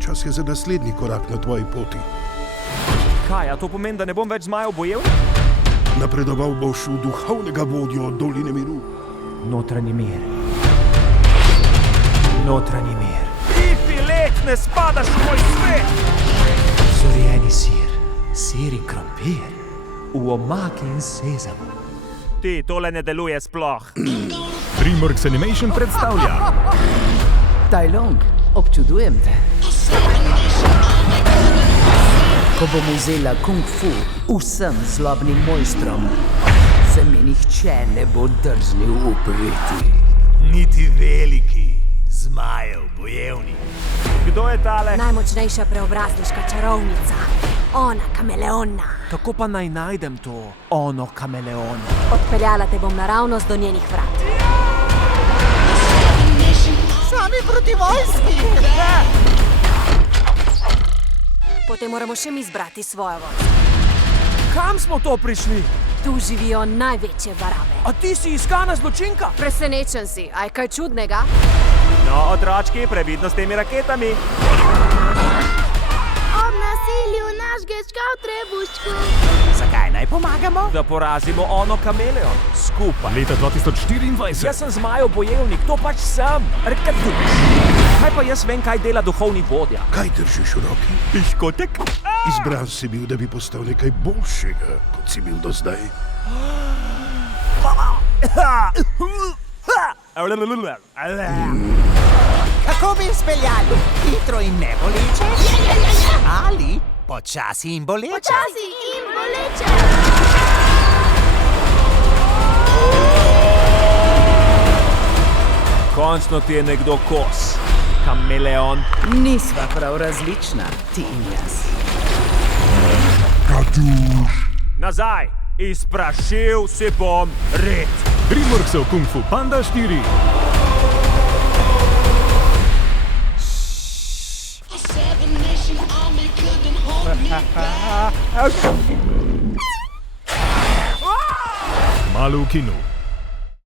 Čas je za naslednji korak na tvoji poti. Kaj, a to pomeni, da ne bom več zmajev bojevnik? Napredoval boš v duhovnega vodjo doline miru. Notranji mir. Notranji mir. Pipi let, ne spadaš v moj svet! Zorjeni sir, sir in krompir, v omaki in sezamu. Ti, tole ne deluje sploh. DreamWorks Animation predstavlja Tajlong, občudujem te. Ko bom vzela kung fu vsem zlobnim mojstrom, se mi nihče ne bo drznil upreti. Niti veliki zmajev bojevnik. Kdo je tale? Najmočnejša preobrazniška čarovnica. Ona kameleona. Kako pa naj najdem to ono kameleon? Odpeljala te bom naravnost do njenih vrat. Sami proti vojski! Potem moramo še mi zbrati svojo vojsko. Kam smo to prišli? Tu živijo največje barabe. A ti si iskana zločinka? Presenečen si, a je kaj čudnega? No, otročki, previdno s temi raketami. Ob nasilju naš gečka v trebuščku. Zakaj naj pomagamo? Da porazimo ono kameleon. Skupaj. leta 2024. Jaz sem zmajev bojevnik, to pač sem. Rkatu. Kaj pa jaz vem, kaj dela duhovni vodja? Kaj držiš v roki? Piškotek? Izbran si bil, da bi postal nekaj boljšega, kot si bil do zdaj. Kako bi izpeljali? Hitro in ne boleče? Ali počasi in boleče? Počasi in boleče. Končno ti je nekdo kos. Kameleon. Nisva prav različna, ti in jaz. Nazaj. Izprašil si bom red. DreamWorksov Kung Fu Panda 4. Malo v kinu.